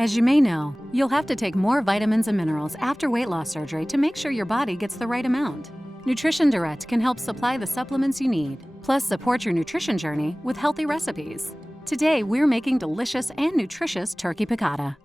As you may know, you'll have to take more vitamins and minerals after weight loss surgery to make sure your body gets the right amount. Nutrition Direct can help supply the supplements you need, plus support your nutrition journey with healthy recipes. Today, we're making delicious and nutritious turkey piccata.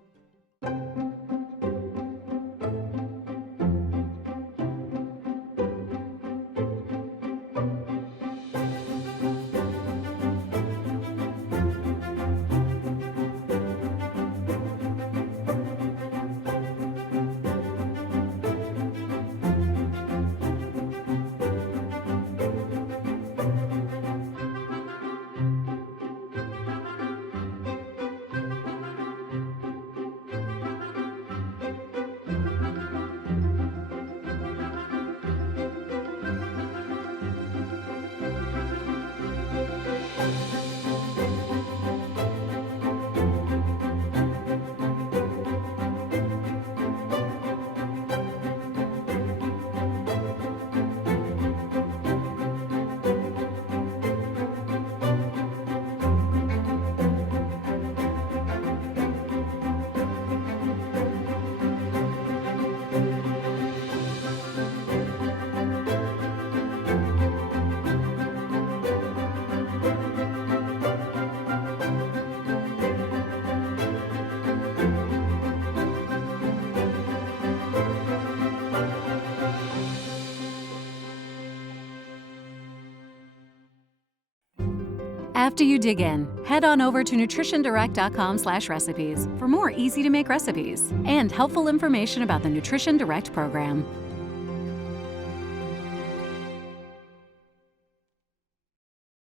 After you dig in, head on over to nutritiondirect.com/recipes for more easy-to-make recipes and helpful information about the Nutrition Direct program.